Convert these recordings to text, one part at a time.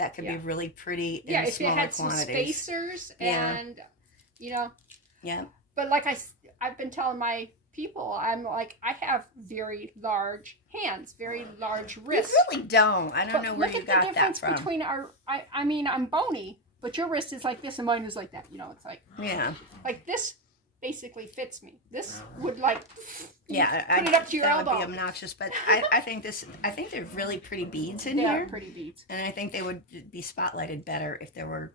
that could be really pretty in if smaller it had quantities. some spacers and, you know. Yeah. But like I've been telling my people, I'm like, I have very large hands, very large wrists. You really don't. I don't know where you got that from. Look at the difference between our, I mean, I'm bony, but your wrist is like this and mine is like that. You know, it's like. Yeah. Like this basically fits me. This would like. Yeah, put it up to your elbow. That would be obnoxious, but I think they're really pretty beads in here. They are pretty beads. And I think they would be spotlighted better if they were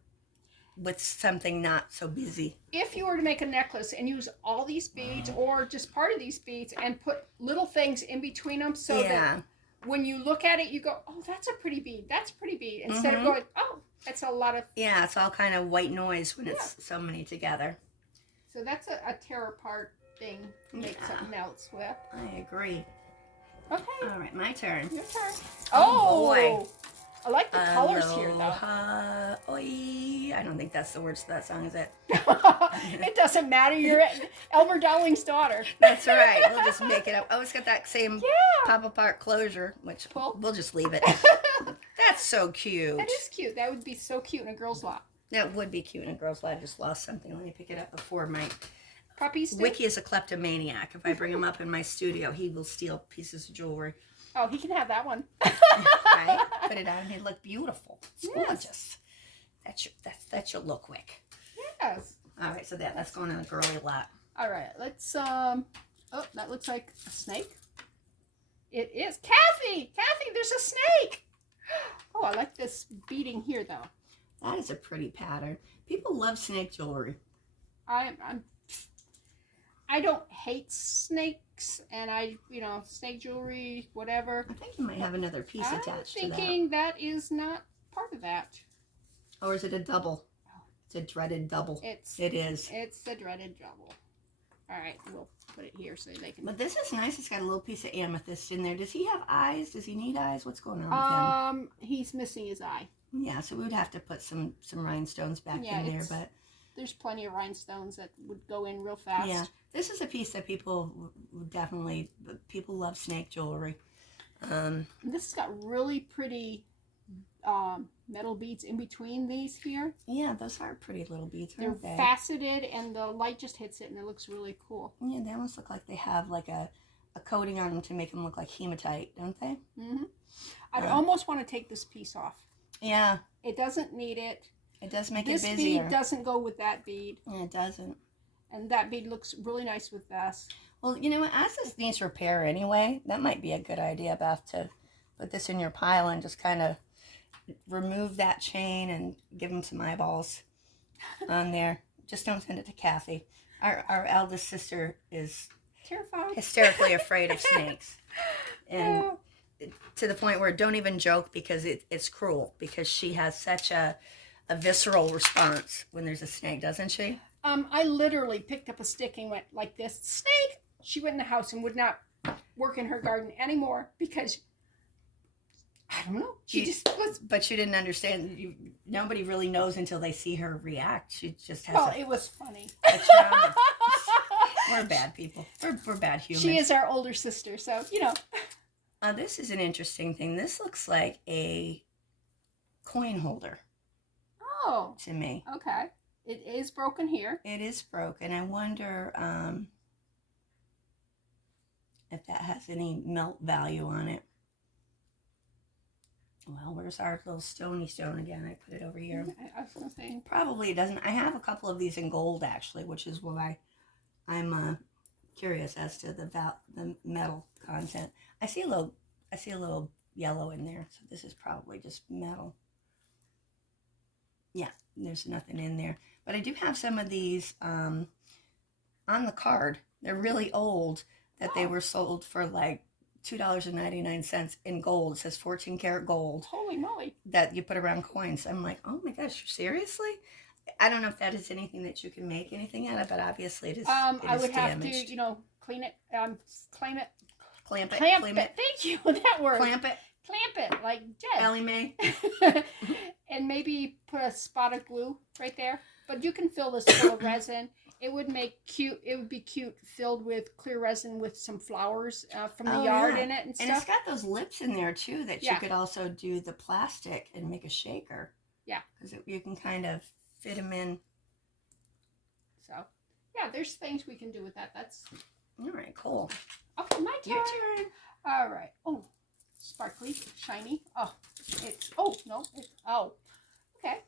with something not so busy. If you were to make a necklace and use all these beads or just part of these beads and put little things in between them so that when you look at it, you go, oh, that's a pretty bead. That's a pretty bead. Instead of going, oh, that's a lot of... Yeah, it's all kind of white noise when it's so many together. So that's a tear apart thing to make something else with. I agree. Okay. All right, my turn. Your turn. Oh boy. I like the colors here, though. Oi. I don't think that's the words to that song, is it? It doesn't matter. You're Elmer Dowling's daughter. That's right. We'll just make it up. Oh, it's got that same pop-apart closure, which we'll just leave it. That's so cute. That is cute. That would be so cute in a girl's lap. That would be cute in a girl's lap. I just lost something. Let me pick it up before my... Puppies do? Wiki is a kleptomaniac. If I bring him up in my studio, he will steal pieces of jewelry. Oh, he can have that one. Right? Put it on. He'd look beautiful. It's gorgeous. That's your look, Wick. Yes. All right, so that's going in a girly lap. All right, let's, oh, that looks like a snake. It is. Kathy, there's a snake. Oh, I like this beading here, though. That is a pretty pattern. People love snake jewelry. I don't hate snakes, and snake jewelry, whatever. I think you might have another piece attached to that. I'm thinking that is not part of that. Or is it a double? It's a dreaded double. It is. It's a dreaded double. All right, we'll put it here so they can... But this is nice. It's got a little piece of amethyst in there. Does he have eyes? Does he need eyes? What's going on with him? He's missing his eye. Yeah, so we would have to put some rhinestones back in there, but... There's plenty of rhinestones that would go in real fast. Yeah, this is a piece that people love snake jewelry. This has got really pretty metal beads in between these here. Yeah, those are pretty little beads, aren't they? They're faceted, and the light just hits it, and it looks really cool. Yeah, they almost look like they have like a coating on them to make them look like hematite, don't they? Mm-hmm. I'd almost want to take this piece off. Yeah. It doesn't need it. It does make it busier. This bead doesn't go with that bead. Yeah, it doesn't. And that bead looks really nice with this. Well, you know what? As this needs repair anyway, that might be a good idea, Beth, to put this in your pile and just kind of remove that chain and give him some eyeballs on there. Just don't send it to Kathy. Our eldest sister is terrified, hysterically afraid of snakes. And to the point where don't even joke because it's cruel, because she has such a visceral response when there's a snake, doesn't she? I literally picked up a stick and went like this, snake! She went in the house and would not work in her garden anymore because, I don't know, she just was... But you didn't understand. Nobody really knows until they see her react. She just has it was funny. We're bad people. We're bad humans. She is our older sister, so, you know. This is an interesting thing. This looks like a coin holder. Oh. To me. Okay. It is broken here. It is broken. I wonder if that has any melt value on it. Well, where's our little stony stone again? I put it over here. I was going to say. Probably it doesn't. I have a couple of these in gold, actually, which is why I'm curious as to the metal content. I see a little yellow in there, so this is probably just metal. Yeah, there's nothing in there. But I do have some of these on the card. They're really old, that they were sold for like $2.99 in gold. It says 14 karat gold. Holy moly. That you put around coins. I'm like, oh my gosh, seriously? I don't know if that is anything that you can make anything out of, but obviously it is I would have damaged. to, clean it, claim it. Clamp it. Thank you, that word. Clamp it. Clamp it, like Jed. Ellie Mae. And maybe put a spot of glue right there. But you can fill this full of resin. it would make cute. It would be cute filled with clear resin with some flowers from the Oh, yard yeah. in it and stuff. And it's got those lips in there too that you Yeah. could also do the plastic and make a shaker. Yeah. Because you can kind of fit them in. So, yeah, there's things we can do with that. That's All right, cool. okay. My turn. Your turn. All right. Oh, sparkly, shiny. Oh, it's. Oh no. It's, oh, okay.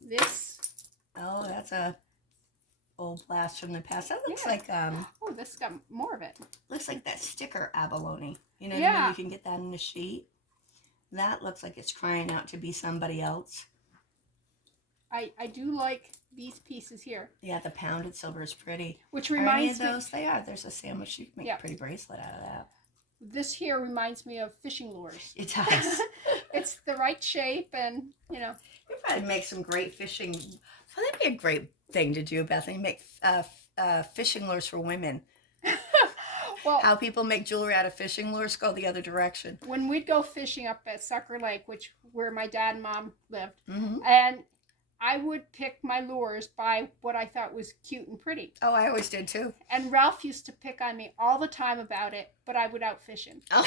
This. Oh, that's a old blast from the past. That looks Yeah. like Oh, this got more of it. looks like that sticker abalone. You know, Yeah. you can get that in the sheet. That looks like it's crying out to be somebody else. I do like these pieces here, Yeah, the pounded silver is pretty. which Are any of reminds me. those? They are. There's a sandwich. You can make Yeah. a pretty bracelet out of that. This here reminds me of fishing lures. It does. It's the right shape, and you know. You probably make some great fishing. Well, that'd be a great thing to do, Bethany. Make fishing lures for women. Well, How people make jewelry out of fishing lures go the other direction. when we'd go fishing up at Sucker Lake, where my dad and mom lived, Mm-hmm. and I would pick my lures by what I thought was cute and pretty. Oh, I always did too. And Ralph used to pick on me all the time about it, but I would outfish him. Oh.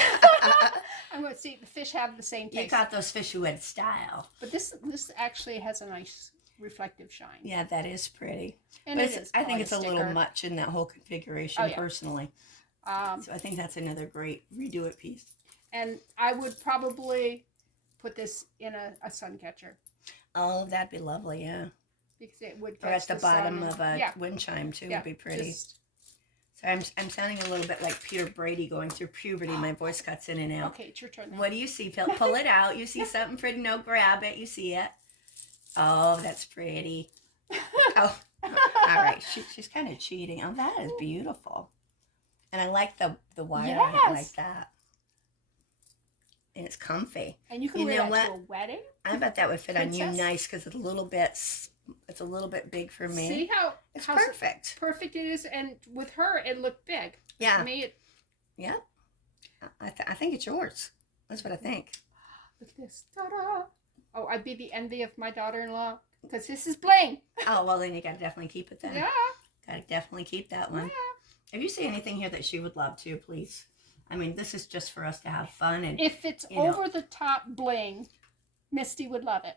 I'm going to see the fish have the same You taste. got those fish who had style. But this actually has a nice reflective shine. Yeah, that is pretty. And But it is I think probably it's a little sticker. much in that whole configuration, Oh, yeah. personally. So I think that's another great redo it piece. And I would probably put this in a sun catcher Oh, that'd be lovely, yeah. because it would Or catch at the sun bottom and- of a yeah, wind chime, too, yeah, would be pretty. just- So I'm sounding a little bit like Peter Brady going through puberty. My voice cuts in and out. okay, it's your turn now. What do you see? Pull it out. You see something pretty? No, grab it. You see it. Oh, that's pretty. Oh, all right. She's kind of cheating. Oh, that is beautiful. And I like the wire on it like Yes. that. And it's comfy. And you can You wear know that to what? a wedding. I bet that would fit on you Princess? nice because it's a little bit big for me. See how It's how perfect. perfect it is, and with her it looked big. Yeah. To me, Yeah. I think it's yours. That's what I think. look at this. Ta-da! Oh, I'd be the envy of my daughter-in-law because this is bling. Oh, well, then you got to definitely keep it then. Yeah. Got to definitely keep that one. Yeah. If you see anything here that she would love too, please. I mean, this is just for us to have fun. And If it's you know. over the top bling, Misty would love it.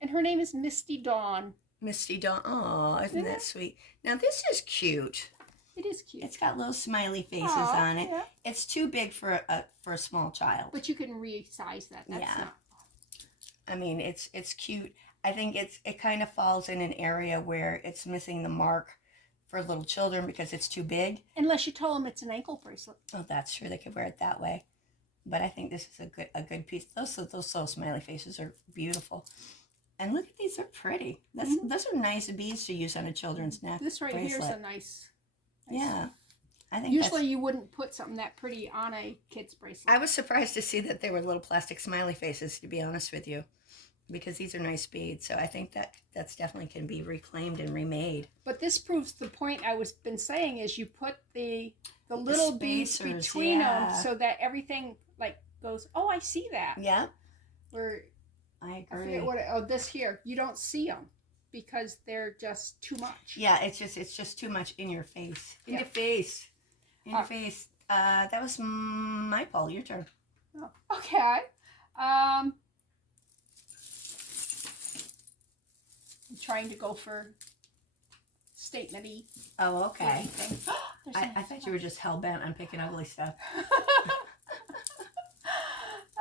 And her name is Misty Dawn. Misty Dawn. Oh, isn't Yeah. that sweet? Now, this is cute. It is cute. It's got little smiley faces Aw, on it. yeah. It's too big for a small child. But you can resize that. That's Yeah. not. I mean, it's cute. I think it kind of falls in an area where it's missing the mark for little children because it's too big. Unless you tell them it's an ankle bracelet. Oh, that's true. They could wear it that way. But I think this is a good piece. Those little smiley faces are beautiful. And look at these; they're pretty. Those are nice beads to use on a children's neck. This right here is bracelet. a nice. Yeah, I think. Usually you wouldn't put something that pretty on a kid's bracelet. I was surprised to see that they were little plastic smiley faces. To be honest with you, because these are nice beads. So I think that's definitely can be reclaimed and remade. But this proves the point I was been saying is you put the little beads spacers, between yeah. them so that everything like goes. Oh, I see that. Yeah, Where I I agree. forget what. This here you don't see them because they're just too much. Yeah, it's just too much in your face. In Yeah. your face. In your face. That was my Paul. Your turn. Oh, okay. I'm trying to go for statement-y. Oh, okay. thing. I thought you were just hell bent on picking ugly stuff.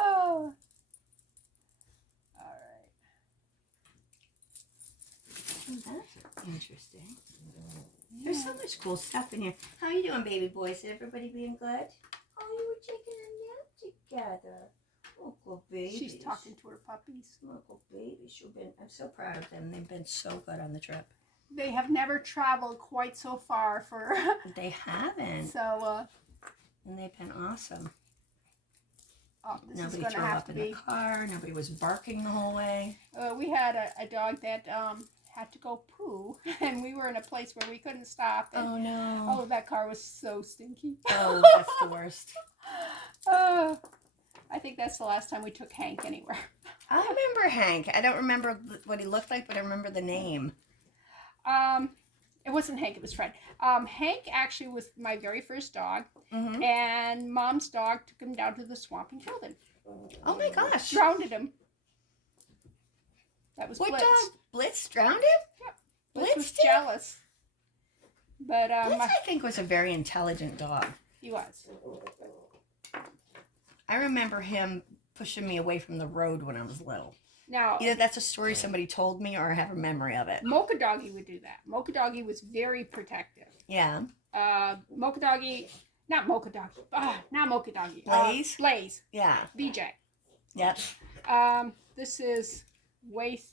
Oh. All right. That's interesting. There's so much cool stuff in here. How you doing, baby boys? Everybody being good? Oh, you were taking a nap together. Oh, good babies. She's talking to her puppies. Local babies. I'm so proud of them. They've been so good on the trip. They have never traveled quite so far for. They haven't. So, And they've been awesome. oh, this Nobody is going to drove have up to in be. the car. Nobody was barking the whole way. We had a dog that had to go poo, and we were in a place where we couldn't stop. And, Oh, no. oh, that car was so stinky. Oh, that's the worst. Oh, I think that's the last time we took Hank anywhere. I remember Hank. I don't remember what he looked like, but I remember the name. It wasn't Hank, it was Fred. Hank actually was my very first dog, and Mom's dog took him down to the swamp and killed him. Oh my gosh. Drowned him. That was What Blitz. dog? Blitz drowned him? Yep. Blitz was did? jealous. But Blitz, I think, was a very intelligent dog. he was. I remember him pushing me away from the road when I was little. Now, Either that's a story somebody told me or I have a memory of it. Mocha Doggy would do that. Mocha Doggy was very protective. Yeah. Mocha Doggy, not Mocha Doggy, not Mocha Doggy. Blaze? Blaze. Yeah. BJ. Yep. This is waist.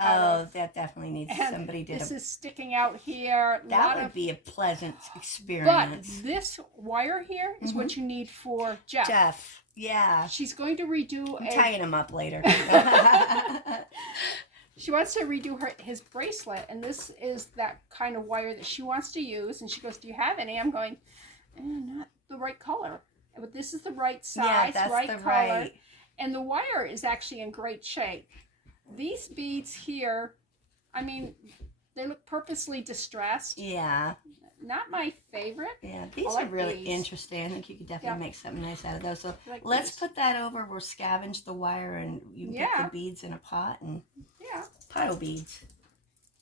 Oh, that definitely needs somebody did. This is sticking out here. That would be a pleasant experience. But this wire here is what you need for Jeff. Jeff. Yeah. She's going to redo I'm tying him up later. She wants to redo his bracelet, and this is that kind of wire that she wants to use. And she goes, "Do you have any?" I'm going, not the right color, but this is the right size, yeah, that's right the color, right. and the wire is actually in great shape. These beads here, I mean, they look purposely distressed. Yeah. Not my favorite. Yeah, these like are really these. interesting. I think you could definitely make something nice out of those. So Like let's these. put that over. We'll scavenge the wire and you can get the beads in a pot and puddle beads.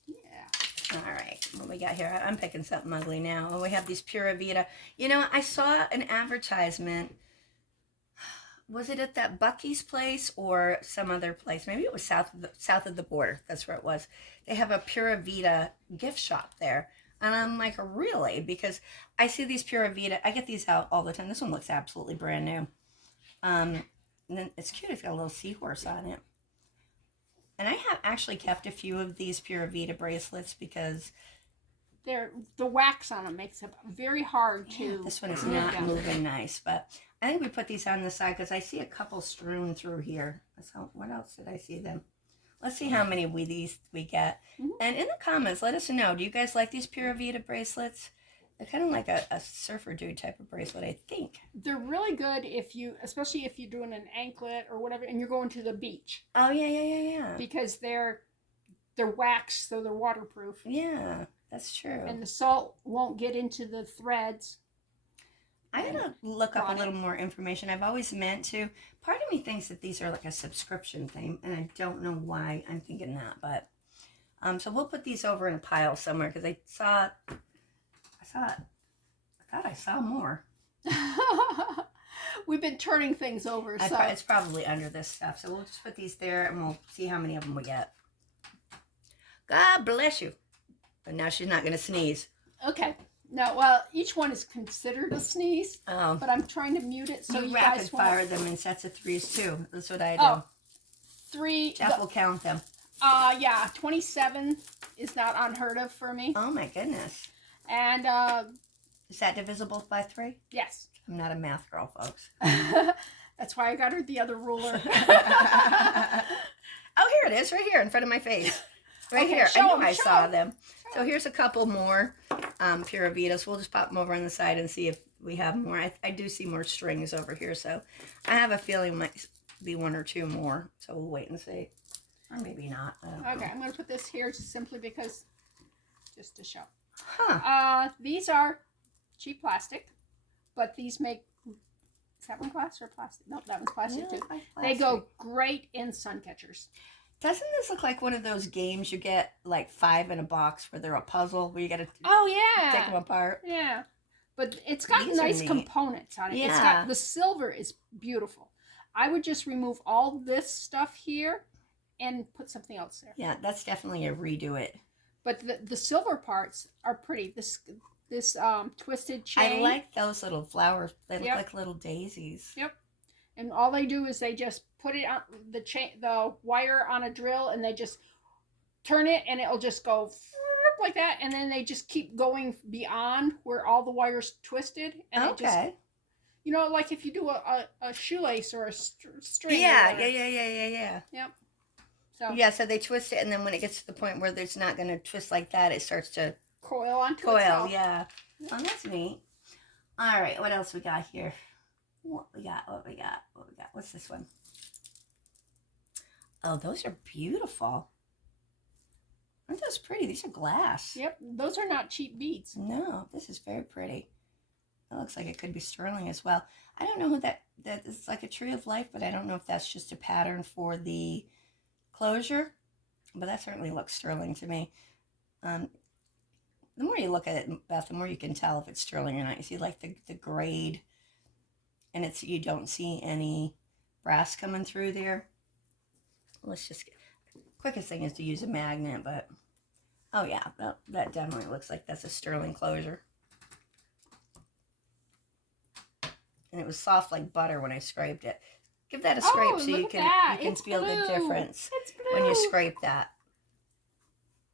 Yeah. All right, what we got here? I'm picking something ugly now. Oh, we have these Pura Vida. You know, I saw an advertisement. Was it at that Bucky's place or some other place? Maybe it was south of the border. That's where it was. They have a Pura Vida gift shop there. And I'm like, really? Because I see these Pura Vida. I get these out all the time. This one looks absolutely brand new. And then it's cute. It's got a little seahorse on it. And I have actually kept a few of these Pura Vida bracelets because The wax on them makes it very hard to. this one is not moving nice. But I think we put these on the side because I see a couple strewn through here. So what else did I see them? Let's see how many we get. And in the comments, let us know. Do you guys like these Pura Vida bracelets? They're kind of like a surfer dude type of bracelet, I think. They're really good especially if you're doing an anklet or whatever, and you're going to the beach. Oh, yeah. Because they're waxed, so they're waterproof. Yeah, that's true. And the salt won't get into the threads. I gotta look up a little more information. I've always meant to. Part of me thinks that these are like a subscription thing, and I don't know why I'm thinking that. But so we'll put these over in a pile somewhere because I thought I saw more. We've been turning things over, so It's probably under this stuff. So we'll just put these there, and we'll see how many of them we get. God bless you. But now she's not gonna sneeze. okay. Now, well, each one is considered a sneeze, Oh. but I'm trying to mute it so you rapid guys fire them in sets of threes too. That's what I do. Oh, 3. Jeff will count them. Yeah, 27 is not unheard of for me. Oh my goodness. And Is that divisible by 3? yes. I'm not a math girl, folks. That's why I got her the other ruler. Oh, here it is, right here in front of my face. Right Okay, here. show I 'em, knew I show saw 'em. them. So here's a couple more Pura Vidas. We'll just pop them over on the side and see if we have more. I do see more strings over here, so I have a feeling it might be 1 or 2 more. So we'll wait and see. Or maybe not. I don't know. Okay, I'm going to put this here just simply because, just to show. Huh. These are cheap plastic, but these make, is that one glass or plastic? No, that one's plastic too. Like They go plastic. great in sun catchers. Doesn't this look like one of those games you get like 5 in a box where they're a puzzle where you got to Oh, take them yeah. apart? Yeah. But it's got These are nice neat. components on it. It's Yeah. got, the silver is beautiful. I would just remove all this stuff here and put something else there. Yeah, that's definitely a redo it. But the silver parts are pretty. This twisted chain. I like those little flowers. They look Yep. like little daisies. Yep. And all they do is they just put it on the wire on a drill, and they just turn it, and it'll just go like that, and then they just keep going beyond where all the wires twisted, and it just, Okay. like if you do a shoelace or a string. Yeah. Yep. So Yeah, so they twist it, and then when it gets to the point where it's not going to twist like that, it starts to coil onto coil. itself. Yeah. Oh, that's neat. All right, what else we got here? What we got? What we got? What we got? What's this one? Oh, those are beautiful. Aren't those pretty? These are glass. Yep, those are not cheap beads. No, this is very pretty. It looks like it could be sterling as well. I don't know who that is, like a tree of life, but I don't know if that's just a pattern for the closure. But that certainly looks sterling to me. The more you look at it, Beth, the more you can tell if it's sterling or not. You see like the grade, and you don't see any brass coming through there. Let's just get, quickest thing is to use a magnet, but oh yeah, that definitely looks like that's a sterling closure. And it was soft like butter when I scraped it. Give that a scrape so you can feel the difference when you scrape that.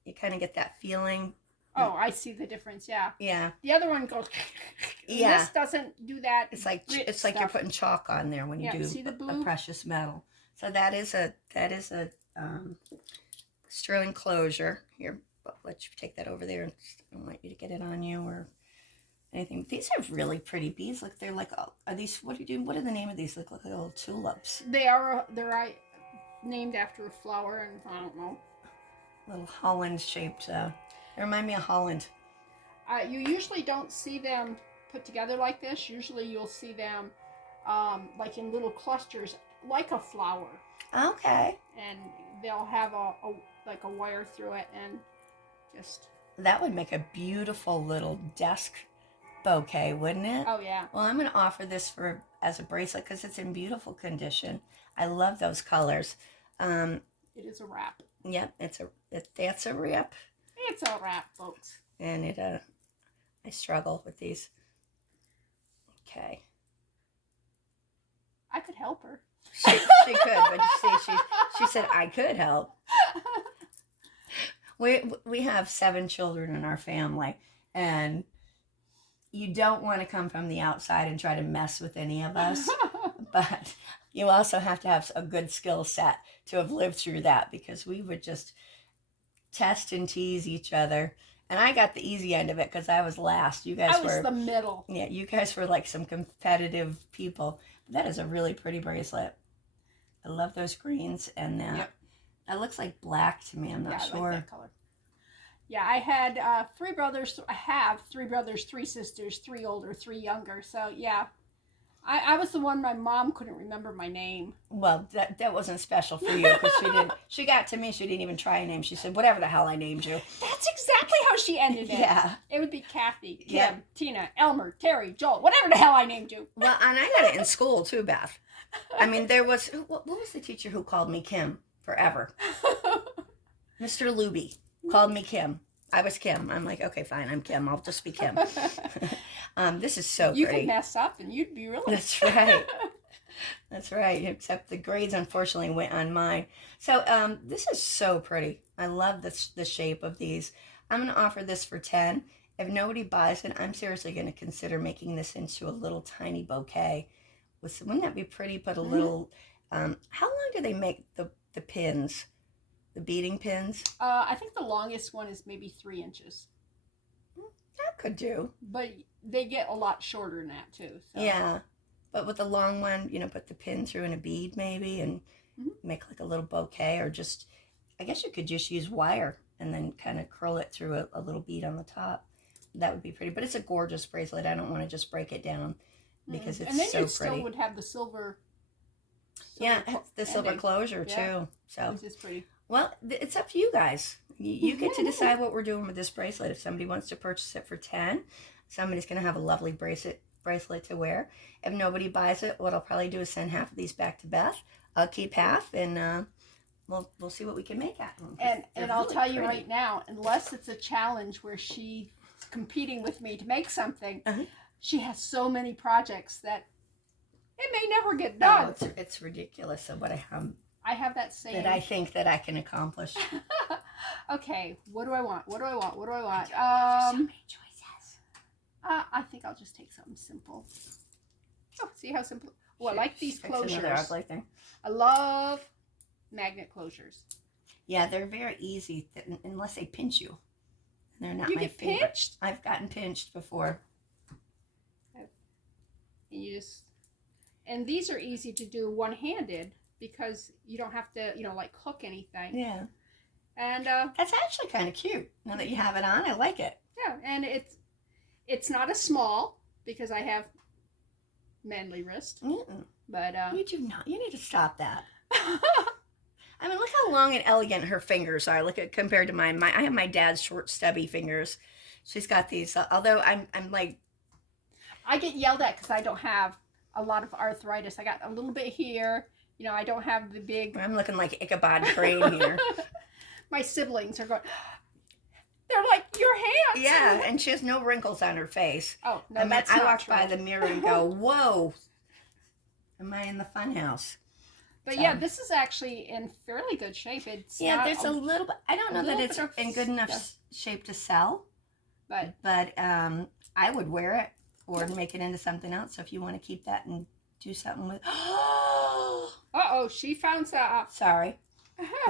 You kind of get that feeling. Oh, I see the difference. Yeah. Yeah. The other one goes. Yeah. This doesn't do that. It's like you're putting chalk on there when you do a precious metal. So that is a sterling closure. Here, let you take that over there. I don't want you to get it on you or anything. These are really pretty beads. Look, they're like, are these, what are you doing? What are the name of these? Look like little tulips. They're named after a flower, and I don't know. Little Holland shaped, they remind me of Holland. You usually don't see them put together like this. Usually you'll see them like in little clusters, like a flower. Okay. And they'll have a wire through it, and just. That would make a beautiful little desk bouquet, wouldn't it? Oh yeah. Well, I'm going to offer this as a bracelet because it's in beautiful condition. I love those colors. It is a wrap. Yep, that's a wrap. It's a wrap, folks. And I struggle with these. Okay. I could help her. She could, but you see, she said I could help. We have 7 children in our family, and you don't want to come from the outside and try to mess with any of us, but you also have to have a good skill set to have lived through that, because we would just test and tease each other. And I got the easy end of it because I was last. You guys were the middle. Yeah, you guys were like some competitive people. That is a really pretty bracelet. I love those greens, and that looks like black to me. I'm not sure. I like that color. Yeah, I had 3 brothers. I have 3 brothers, 3 sisters, 3 older, 3 younger. So yeah, I was the one my mom couldn't remember my name. Well, that wasn't special for you because she got to me, she didn't even try a name. She said, whatever the hell I named you. That's exactly how she ended it. Yeah. It would be Kathy, Kim, Tina, Elmer, Terry, Joel, whatever the hell I named you. Well, and I got it in school too, Beth. I mean, what was the teacher who called me Kim forever? Mr. Luby called me Kim. I was Kim. I'm like, okay, fine, I'm Kim. I'll just be Kim. This is so pretty. You could mess up and you'd be really. That's right. That's right. Except the grades, unfortunately, went on mine. So this is so pretty. I love the shape of these. I'm going to offer this for 10. If nobody buys it, I'm seriously going to consider making this into a little tiny bouquet. Wouldn't that be pretty? Put a little. How long do they make the pins? The beading pins? I think the longest one is maybe 3 inches. That could do. But they get a lot shorter than that too. So. Yeah. But with the long one, put the pin through in a bead maybe and make like a little bouquet, or just, I guess you could just use wire and then kind of curl it through a little bead on the top. That would be pretty. But it's a gorgeous bracelet. I don't want to just break it down because it's so pretty. And then you still would have the silver the silver closure too. So which is pretty. Well, it's up to you guys. You get to decide what we're doing with this bracelet. If somebody wants to purchase it for 10, somebody's going to have a lovely bracelet to wear. If nobody buys it, what I'll probably do is send half of these back to Beth. I'll keep half, and we'll see what we can make at them. And I'll tell you right now, unless it's a challenge where she's competing with me to make something, she has so many projects that it may never get done. Oh, it's ridiculous of what I have that same. That I think that I can accomplish. Okay, what do I want? What do I want? There's so many choices. I think I'll just take something simple. Oh, see how simple? Oh, I like these closures. Another ugly thing. I love magnet closures. Yeah, they're very easy unless they pinch you. They're not my favorite. Pinched? I've gotten pinched before. And you just. and these are easy to do one-handed because you don't have to, like hook anything. Yeah. And that's actually kind of cute. Now that you have it on, I like it. Yeah, and it's not a small because I have manly wrist. Mm-mm. But you do not. You need to stop that. I mean, look how long and elegant her fingers are. Look at compared to mine. I have my dad's short, stubby fingers. She's got these. Although I'm like, I get yelled at because I don't have a lot of arthritis. I got a little bit here. I don't have the big. I'm looking like Ichabod Crane here. My siblings are going. They're like your hands. Yeah, and she has no wrinkles on her face. Oh no, and that's I not walk true. by the mirror and go, "Whoa, am I in the fun house?" But yeah, this is actually in fairly good shape. It's there's a little bit. I don't know that it's in good enough shape to sell, but I would wear it or make it into something else. So if you want to keep that and do something with, she found that. Sorry.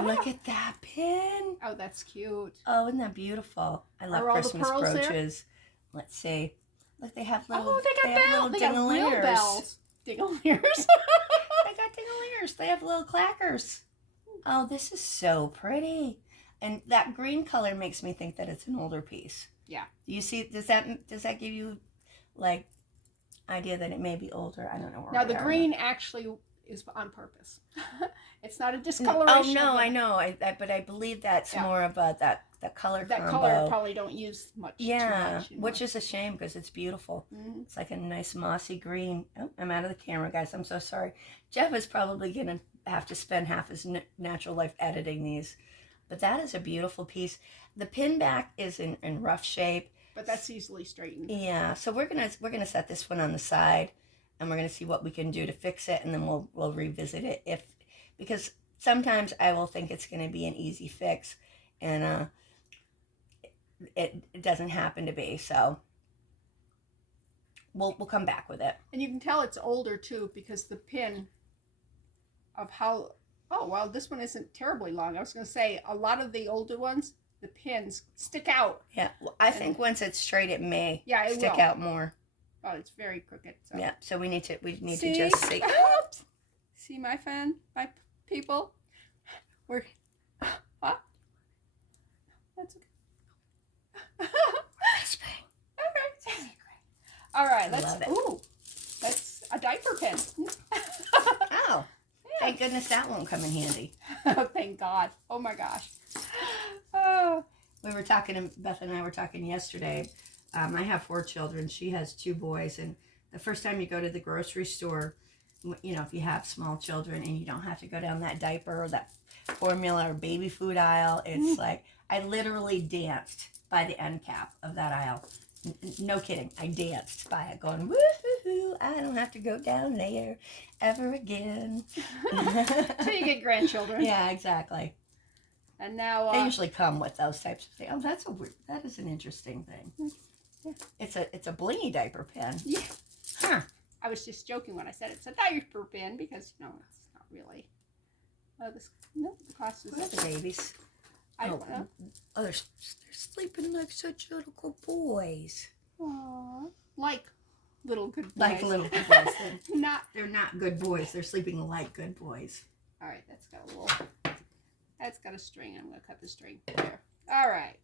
Look at that pin. Oh, that's cute. Oh, isn't that beautiful? I love Christmas brooches. There? Let's see. Look, they have little. Oh, they got bells. They got real bells. Dinglears. They got dinglears. They have little clackers. Oh, this is so pretty. And that green color makes me think that it's an older piece. Yeah. Do you see? Does that give you like idea that it may be older? I don't know. Now the green actually is on purpose. It's not a discoloration. Oh no, I know. But I believe that's more of that color that combo. color probably don't use much. Yeah, too much, which is a shame because it's beautiful. Mm-hmm. It's like a nice mossy green. Oh, I'm out of the camera, guys. I'm so sorry. Jeff is probably gonna have to spend half his natural life editing these, but that is a beautiful piece. The pin back is in rough shape, but that's easily straightened. Yeah, so we're gonna set this one on the side, and we're gonna see what we can do to fix it, and then we'll revisit it because sometimes I will think it's gonna be an easy fix, and it doesn't happen to be. So we'll come back with it. And you can tell it's older too because the pin of how. Oh well, this one isn't terribly long. I was gonna say a lot of the older ones, the pins stick out. Yeah, well, I think once it's straight, it may stick will. out more. Oh, it's very crooked. So. Yeah, so we need to just see. Oops. See my people. We're what? That's okay. Okay. All right. That's a diaper pin. Oh. Thank goodness that won't come in handy. Thank God. Oh my gosh. Oh. We were talking, Beth and I were talking yesterday. I have 4 children. She has 2 boys. And the first time you go to the grocery store, if you have small children and you don't have to go down that diaper or that formula or baby food aisle, it's like I literally danced by the end cap of that aisle. No kidding. I danced by it going, woo-hoo-hoo, I don't have to go down there ever again. Till you get grandchildren. Yeah, exactly. And now they usually come with those types of things. Oh, that is an interesting thing. Yeah. It's a blingy diaper pin. Yeah. Huh. I was just joking when I said it's a diaper pin because it's not really. The cost is. Where are the babies? I don't know. Oh, they're sleeping like such little good boys. Aww. Like little good boys. Like little good boys. They're not good boys. They're sleeping like good boys. All right, that's got a string. I'm gonna cut the string there. All right.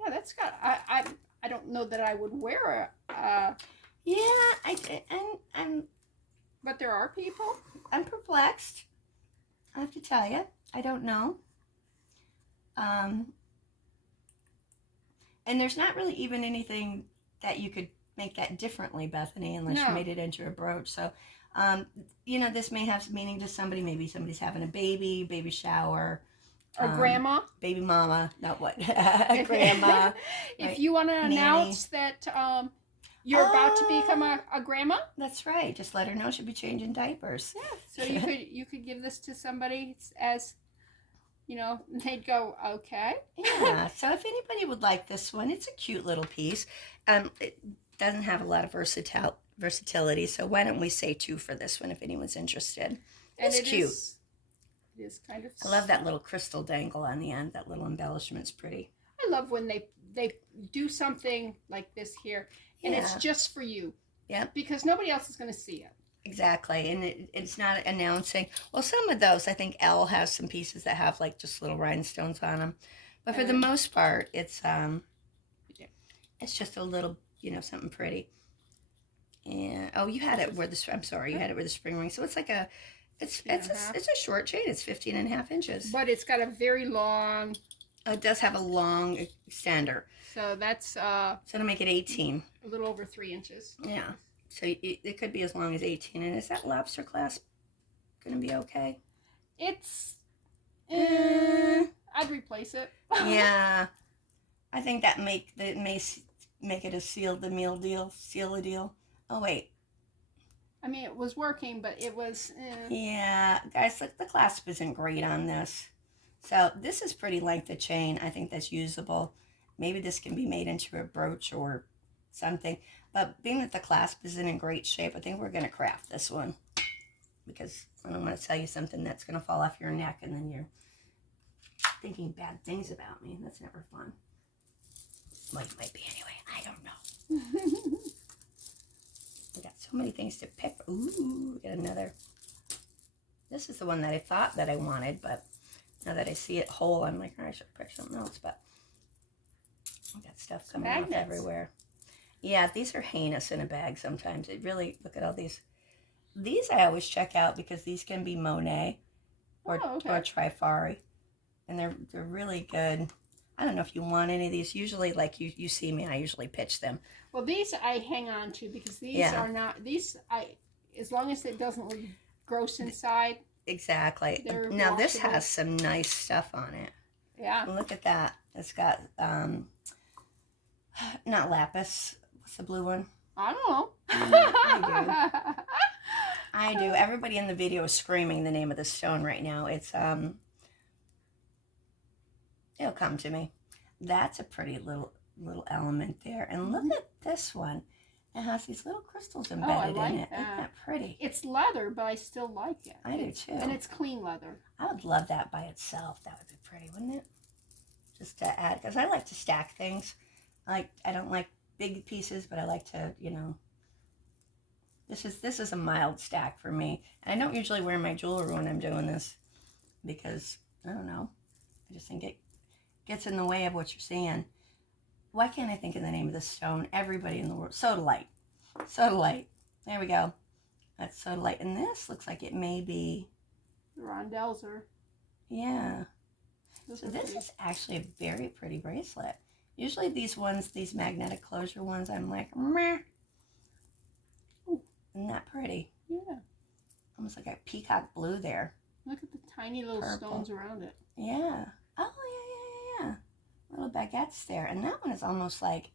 Yeah, that's got. I don't know that I would wear a. I'm. But there are people. I'm perplexed. I have to tell you, I don't know. And there's not really even anything that you could make that differently, Bethany, unless you made it into a brooch. So, this may have meaning to somebody. Maybe somebody's having a baby shower. Or grandma. Baby mama. Not what? Grandma. If you want to announce that you're about to become a grandma. That's right. Just let her know she'll be changing diapers. Yeah. So you could give this to somebody as, they'd go, okay. Yeah. So if anybody would like this one, it's a cute little piece. It doesn't have a lot of versatility. So why don't we say 2 for this one if anyone's interested? It's cute. It is kind of. I love that little crystal dangle on the end. That little embellishment's pretty. I love when they do something like this here, and it's just for you. Yep. Because nobody else is going to see it. Exactly. And it's not announcing. Well, some of those, I think Elle has some pieces that have like just little rhinestones on them. But for the most part, it's just a little, something pretty. And oh, you had it where I'm sorry, you had it where the spring ring. So it's like it's a short chain. It's 15.5 inches. But it's got a very long. It does have a long extender. So that's so to make it 18. A little over 3 inches. Yeah. So it could be as long as 18. And is that lobster clasp going to be okay? It's. I'd replace it. Yeah. I think that may make it a seal the deal. Oh wait. I mean, it was working, but it was. Yeah, guys, look, the clasp isn't great on this. So this is pretty length of chain. I think that's usable. Maybe this can be made into a brooch or something. But being that the clasp isn't in great shape, I think we're going to craft this one. Because I don't want to tell you something that's going to fall off your neck and then you're thinking bad things about me. That's never fun. Well, you might be anyway. I don't know. We got so many things to pick. Ooh, we got another. This is the one that I thought that I wanted, but now that I see it whole, I'm like, oh, I should pick something else. But I got stuff coming off everywhere. Yeah, these are heinous in a bag sometimes. It really, look at all these. These I always check out because these can be Monet or Trifari. And they're really good. I don't know if you want any of these. Usually, like you see me, I usually pitch them. Well, these I hang on to because these are not, as long as it doesn't look gross inside. Exactly. Now this has some nice stuff on it. Yeah. Look at that. It's got, not lapis. What's the blue one? I don't know. I do. Everybody in the video is screaming the name of the stone right now. It's, it'll come to me. That's a pretty little element there. And look at this one. It has these little crystals embedded in it. Isn't that pretty? It's leather, but I still like it. I do too. And it's clean leather. I would love that by itself. That would be pretty, wouldn't it? Just to add, because I like to stack things. I don't like big pieces, but I like to, this is a mild stack for me. And I don't usually wear my jewelry when I'm doing this because, I don't know, I just think it gets in the way of what you're seeing. Why can't I think of the name of this stone? Everybody in the world. Sodalite. Sodalite. There we go. That's sodalite. And this looks like it may be... The rondelles are... Yeah. So this is actually a very pretty bracelet. Usually these ones, these magnetic closure ones, I'm like, meh. Ooh, isn't that pretty? Yeah. Almost like a peacock blue there. Look at the tiny little stones around it. Yeah. Oh, yeah. Little baguettes there. And that one is almost like,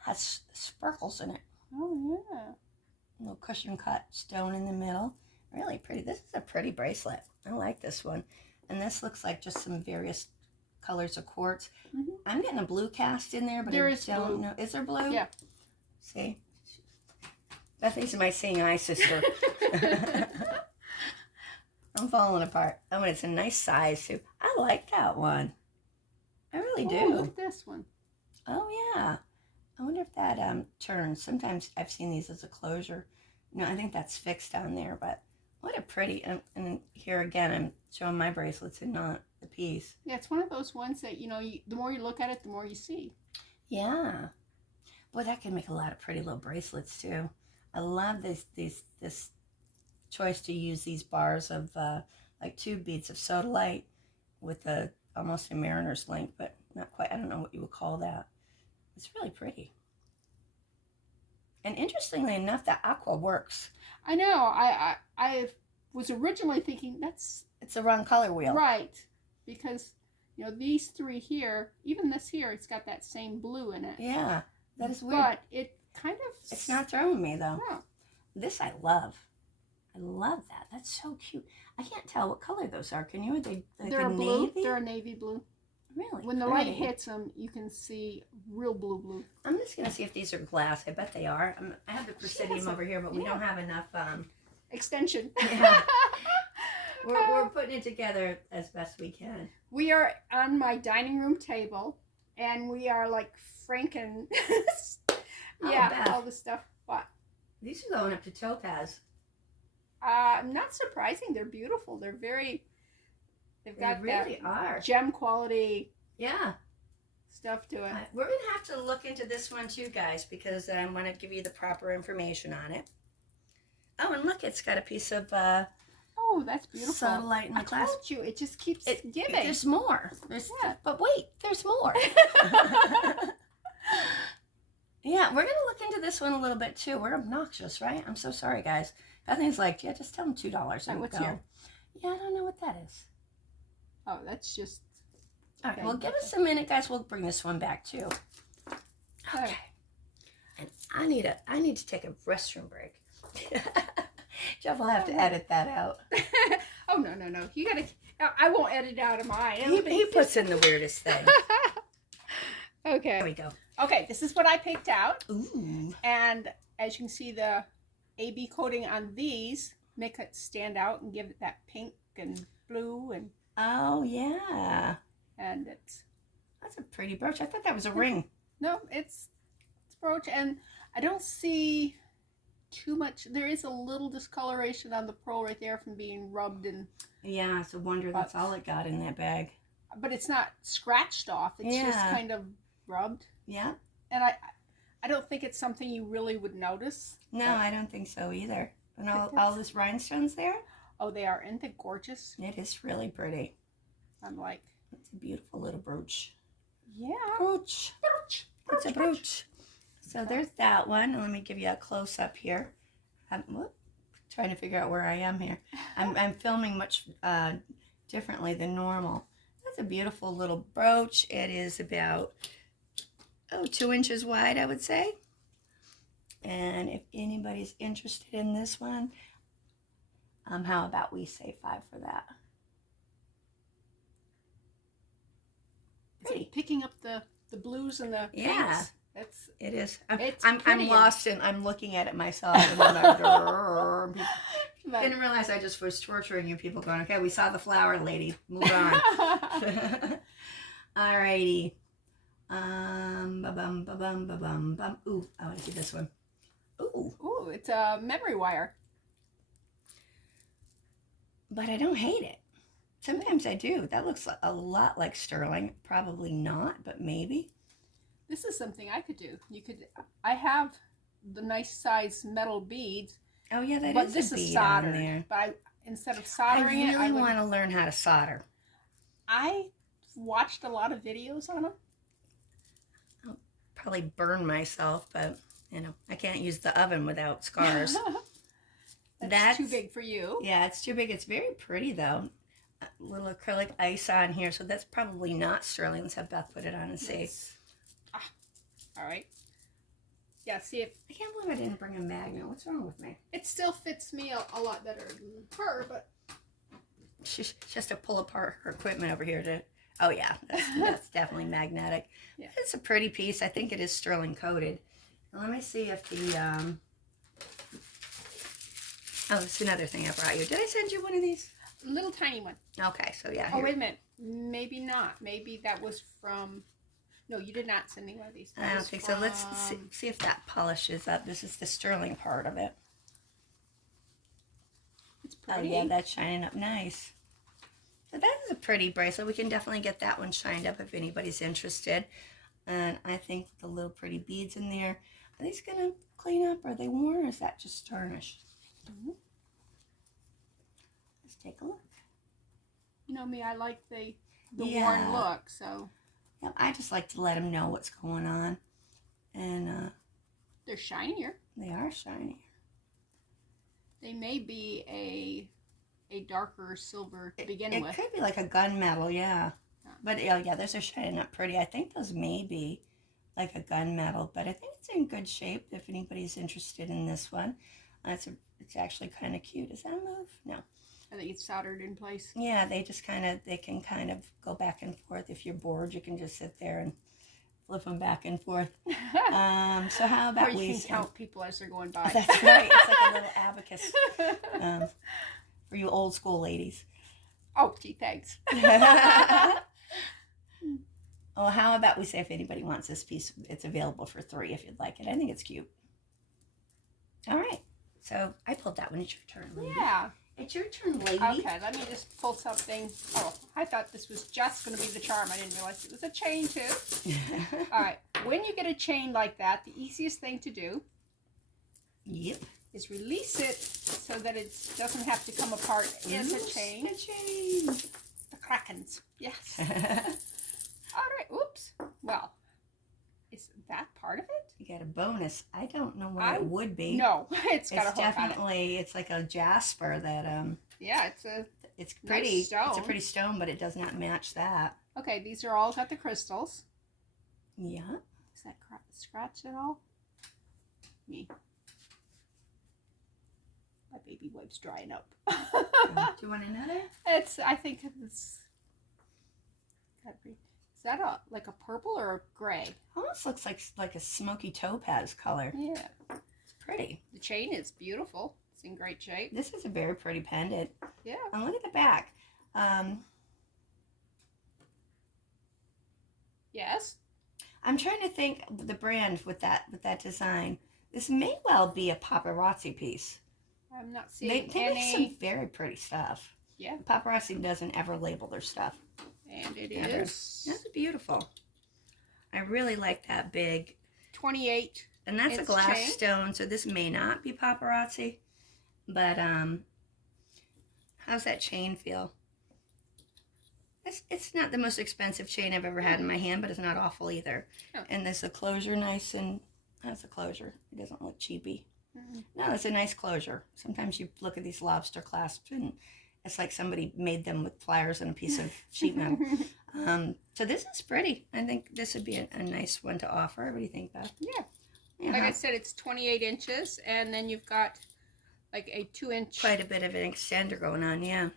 has sparkles in it. Oh, yeah. Little cushion cut stone in the middle. Really pretty. This is a pretty bracelet. I like this one. And this looks like just some various colors of quartz. Mm-hmm. I'm getting a blue cast in there, but I don't know. Is there blue? Yeah. See? Bethany's my seeing eye sister. I'm falling apart. Oh, and it's a nice size, too. I like that one. I really do. Look at this one. Oh, yeah. I wonder if that turns. Sometimes I've seen these as a closure. No, I think that's fixed on there, but what a pretty. And here again, I'm showing my bracelets and not the piece. Yeah, it's one of those ones that, the more you look at it, the more you see. Yeah. Boy, that can make a lot of pretty little bracelets, too. I love this choice to use these bars of, like, tube beads of sodalite with almost a mariner's link, but not quite. I don't know what you would call that. It's really pretty. And interestingly enough, the aqua works. I know. I was originally thinking it's the wrong color wheel. Right. Because, these three here, even this here, it's got that same blue in it. Yeah. That is weird. But it kind of... It's not throwing me, though. No. This I love. I love that. That's so cute. I can't tell what color those are. Can you? They're a blue. Navy? They're a navy blue. Really? When the light hits them, you can see real blue. I'm just going to see if these are glass. I bet they are. I have the Presidium over here, but we don't have enough... extension. Yeah. We're putting it together as best we can. We are on my dining room table, and we are like franken... yeah, all the stuff. What? These are going up to topaz. Not surprising. They're beautiful. They've got They really are. gem quality. Yeah. Stuff to it. We're going to have to look into this one too, guys, because I want to give you the proper information on it. Oh, and look, it's got a piece of oh, that's beautiful. Satellite in the glass. I told you, it just keeps giving. There's more. But wait, there's more. Yeah, we're going to look into this one a little bit too. We're obnoxious, right? I'm so sorry, guys. Bethany's like, yeah, just tell them $2 and what's go. here? Yeah, I don't know what that is. Oh, that's just... All right, well, give us a minute, guys. We'll bring this one back too. Okay. And I need to take a restroom break. Jeff will have to edit that out. Oh, no. You gotta... I won't edit out of mine. He puts in the weirdest thing. Okay. There we go. Okay, this is what I picked out. Ooh. And as you can see, the AB coating on these make it stand out and give it that pink and blue and... Oh, yeah. And that's a pretty brooch. I thought that was a ring. No, it's brooch, and I don't see too much. There is a little discoloration on the pearl right there from being rubbed, and yeah, it's a wonder that's all it got in that bag. But it's not scratched off. It's just kind of rubbed. Yeah. And I don't think it's something you really would notice. No, I don't think so either. And all this rhinestones there. Oh, they are. Isn't it gorgeous? It is really pretty. I'm like, it's a beautiful little brooch. Yeah. Brooch. It's a brooch. So there's that one. Let me give you a close up here. Trying to figure out where I am here. I'm filming much differently than normal. That's a beautiful little brooch. It is about 2 inches wide, I would say. And if anybody's interested in this one, how about we say 5 for that? Pretty. Picking up the blues and the pinks. It is. I'm lost and I'm looking at it myself. And I'm like, I didn't realize I just was torturing you people going, okay, we saw the flower lady. Move on. Alrighty. Ba-bum. Ooh, I want to see this one. Ooh, it's a memory wire. But I don't hate it. Sometimes I do. That looks a lot like sterling. Probably not, but maybe. This is something I could do. I have the nice size metal beads. Oh yeah, that but is this a bead is soldered. on there. But instead of soldering I really want to learn how to solder. I watched a lot of videos on them. I'll probably burn myself, but I can't use the oven without scars. That's too big for you. Yeah, it's too big. It's very pretty though. A little acrylic ice on here, so that's probably not sterling. Let's have Beth put it on and see. All right. Yeah, see if... I can't believe I didn't bring a magnet. What's wrong with me? It still fits me a lot better than her, but... She has to pull apart her equipment over here to... Oh, yeah. That's definitely magnetic. Yeah. It's a pretty piece. I think it is sterling coated. Now, let me see if the... Oh, that's another thing I brought you. Did I send you one of these? A little tiny one. Okay, so yeah. Oh, wait a minute. Maybe not. Maybe that was from... No, you did not send me one of these. I don't think so. Let's see if that polishes up. This is the sterling part of it. It's pretty. Oh, yeah, that's shining up nice. So that is a pretty bracelet. We can definitely get that one shined up if anybody's interested. And I think the little pretty beads in there, are these going to clean up? Are they worn or is that just tarnished? Let's take a look. You know me, I like the worn look, so... Yeah, I just like to let them know what's going on. And they're shinier. They are shinier. They may be a darker silver to begin with. It could be like a gunmetal, yeah. But yeah, those are shining up pretty. I think those may be like a gunmetal, but I think it's in good shape if anybody's interested in this one. It's actually kind of cute. Does that move? No. I think it's soldered in place. Yeah, they can kind of go back and forth. If you're bored, you can just sit there and flip them back and forth. So how about or you can count people as they're going by. Oh, that's right. It's like a little abacus for you old school ladies. Oh, gee, thanks. Well, how about we say if anybody wants this piece, it's available for $3 if you'd like it. I think it's cute. All right. So I pulled that one. It's your turn, lady. Yeah. It's your turn, lady. Okay, let me just pull something. Oh, I thought this was just going to be the charm. I didn't realize it was a chain, too. All right. When you get a chain like that, the easiest thing to do is release it so that it doesn't have to come apart as a chain. The chain. The krakens. Yes. All right. Oops. Well, is that part of it? You got a bonus. I don't know what it would be. No, it's got a hook definitely, on it. it's like a jasper that, yeah, it's pretty. Nice stone. It's a pretty stone, but it does not match that. Okay, these are all got the crystals. Yeah. Is that scratch at all? Me. My baby wipe's drying up. Do you want another? I think it's gotta be. Is that like a purple or a gray? Almost looks like a smoky topaz color. Yeah. It's pretty. The chain is beautiful. It's in great shape. This is a very pretty pendant. Yeah. And look at the back. Yes. I'm trying to think of the brand with that design. This may well be a paparazzi piece. I'm not seeing they make some very pretty stuff. Yeah. Paparazzi doesn't ever label their stuff. And it Ever. is. That's beautiful. I really like that big. 28. And that's a glass chain. stone, so this may not be paparazzi. But how's that chain feel? It's not the most expensive chain I've ever had in my hand, but it's not awful either. Oh. And there's a closure nice and that's a closure. It doesn't look cheapy. Mm-hmm. No, it's a nice closure. Sometimes you look at these lobster clasps and it's like somebody made them with pliers and a piece of sheet metal. So this is pretty. I think this would be a nice one to offer. What do you think, Beth? Yeah. Like I said, it's 28 inches, and then you've got like a 2-inch. Quite a bit of an extender going on, yeah.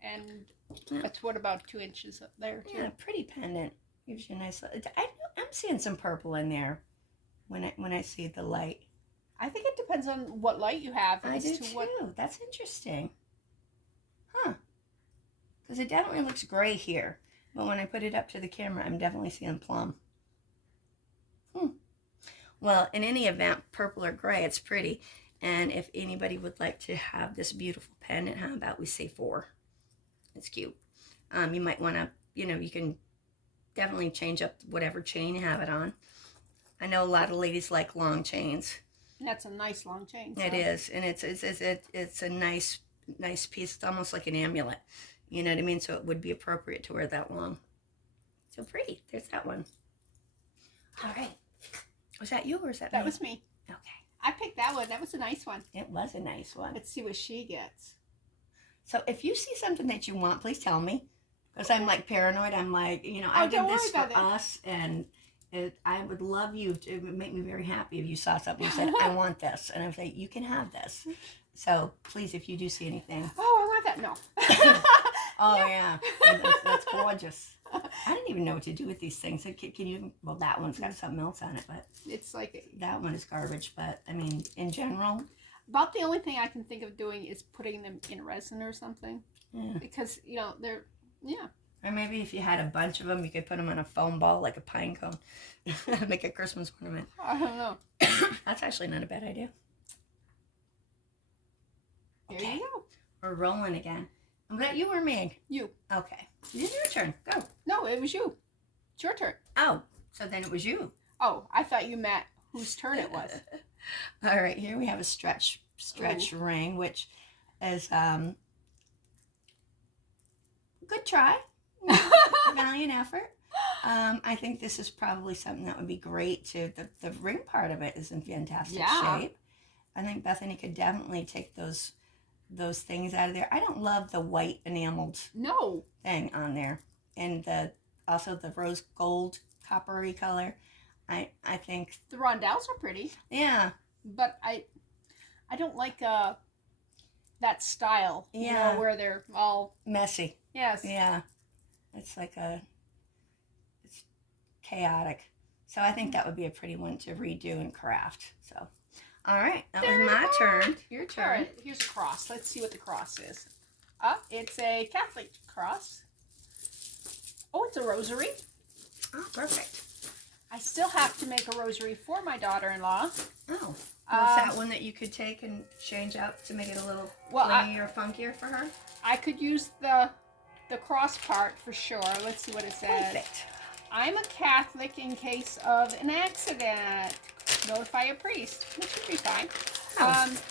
And that's what, about 2 inches up there, too? Yeah, pretty pendant. Gives you a nice. I'm seeing some purple in there when I see the light. I think it depends on what light you have. I do too. That's interesting. Huh. Because it definitely looks gray here. But when I put it up to the camera, I'm definitely seeing plum. Well, in any event, purple or gray, it's pretty. And if anybody would like to have this beautiful pendant, how about we say 4? It's cute. You might want to, you can definitely change up whatever chain you have it on. I know a lot of ladies like long chains. And that's a nice long chain. So. It is, and it's a nice piece. It's almost like an amulet. You know what I mean? So it would be appropriate to wear that long. So pretty. There's that one. All right. Was that you or was that me? That was me. Okay. I picked that one. That was a nice one. It was a nice one. Let's see what she gets. So if you see something that you want, please tell me. Because I'm like paranoid. I'm like, I did this for us, and I would love you to. It would make me very happy if you saw something and said, I want this. And I'm like, you can have this. So please, if you do see anything. Oh, I want that. No. Oh, yeah. That's gorgeous. I didn't even know what to do with these things. Can you? Well, that one's got something else on it, but it's like that one is garbage. But I mean, in general, about the only thing I can think of doing is putting them in resin or something. Yeah. Because they're Or maybe if you had a bunch of them, you could put them on a foam ball like a pine cone, make a Christmas ornament. I don't know. That's actually not a bad idea. There you go. We're rolling again. Was that you or me? You. Okay. It's your turn. Go. No, it was you. It's your turn. Oh, so then it was you. Oh, I thought you meant whose turn it was. All right, here we have a stretch ring, which is good try. Valiant effort. I think this is probably something that would be great too. The ring part of it is in fantastic shape. I think Bethany could definitely take those things out of there. I don't love the white enameled thing on there, and also the rose gold coppery color. I think the rondelles are pretty. Yeah, but I don't like that style. Yeah, where they're all messy. Yes. Yeah, it's like it's chaotic. So I think that would be a pretty one to redo and craft. So. All right, that was my turn. Your turn. All right, here's a cross. Let's see what the cross is. It's a Catholic cross. Oh, it's a rosary. Oh, perfect. I still have to make a rosary for my daughter-in-law. Oh. Was that one that you could take and change out to make it a little flingy or funkier for her? I could use the cross part for sure. Let's see what it says. Perfect. I'm a Catholic in case of an accident. Notify a priest, which would be fine.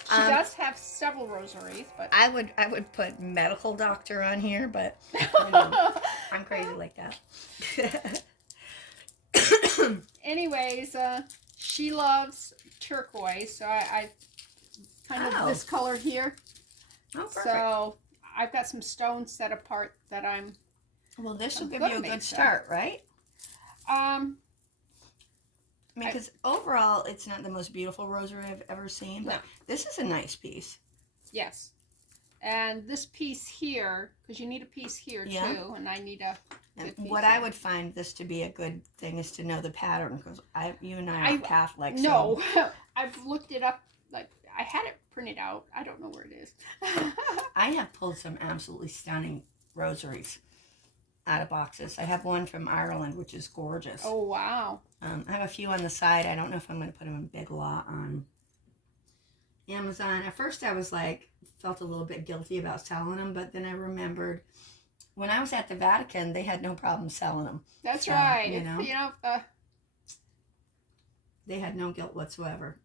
She does have several rosaries, but I would put medical doctor on here, but I'm crazy like that. Anyways, she loves turquoise, so I kind of this color here. Oh, perfect. So I've got some stones set apart that I'm. Well, this will give you a good start, right? I mean, because overall, it's not the most beautiful rosary I've ever seen, but this is a nice piece. Yes. And this piece here, because you need a piece here too, and I need a good piece what here. I would find this to be a good thing is to know the pattern, because you and I are Catholic. No, so. I've looked it up. Like I had it printed out. I don't know where it is. I have pulled some absolutely stunning rosaries out of boxes. I have one from Ireland, which is gorgeous. Oh, wow. I have a few on the side. I don't know if I'm going to put them in big lot on Amazon. At first I was like, felt a little bit guilty about selling them, but then I remembered when I was at the Vatican, they had no problem selling them. That's right. You know, they had no guilt whatsoever.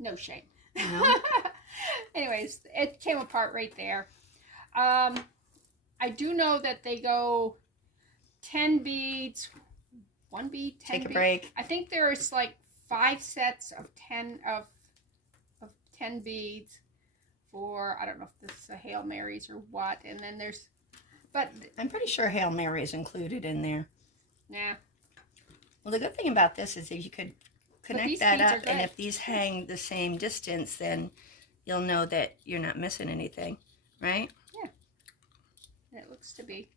No shame. You know? Anyways, it came apart right there. I do know that they go 10 beads, 1 bead, 10 Take a beads. break. I think there's like 5 sets of 10 beads for, I don't know if this is a Hail Marys or what, and then there's, but I'm pretty sure Hail Mary is included in there. Nah. Well, the good thing about this is if you could connect that up, and if these hang the same distance, then you'll know that you're not missing anything, right? Yeah. It looks to be.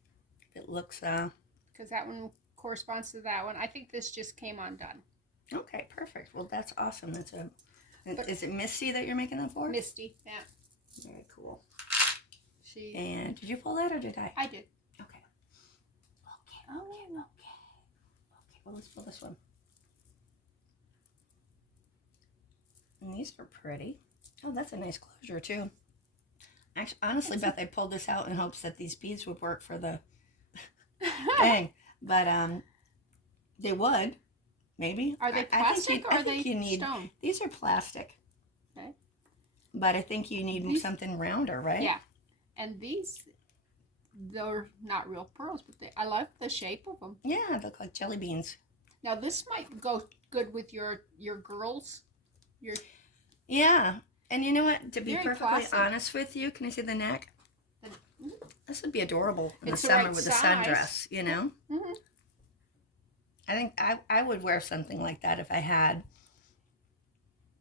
It looks, because that one corresponds to that one. I think this just came undone. Okay, perfect. Well, that's awesome. That's is it Misty that you're making them for? Misty, yeah. Very cool. And did you pull that or did I? I did. Okay. Okay. Well, let's pull this one. And these are pretty. Oh, that's a nice closure too. Actually, honestly, Beth, I pulled this out in hopes that these beads would work for the thing, but they would, maybe. Are they plastic or are they stone? These are plastic. Okay. But I think you need something rounder, right? Yeah. And these, they're not real pearls, but I like the shape of them. Yeah, they look like jelly beans. Now this might go good with your girls. Yeah. And you know what? To be perfectly classic. honest with you, can I see the neck? This would be adorable in the It's the summer right with the size. sundress, you know? Mm-hmm. I think I would wear something like that if I had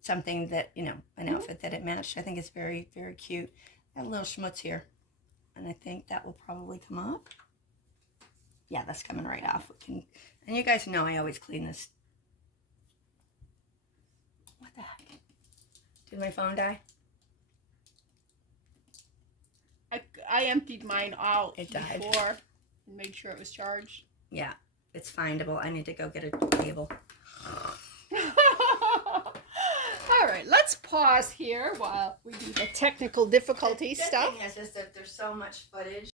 something that, an outfit that it matched. I think it's very, very cute. I have a little schmutz here, and I think that will probably come up. Yeah, that's coming right off. And you guys know I always clean this. What the heck? Did my phone die? I emptied mine out It died. before and made sure it was charged. Yeah, it's findable. I need to go get a cable. All right, let's pause here while we do the technical difficulty stuff. The thing is that there's so much footage.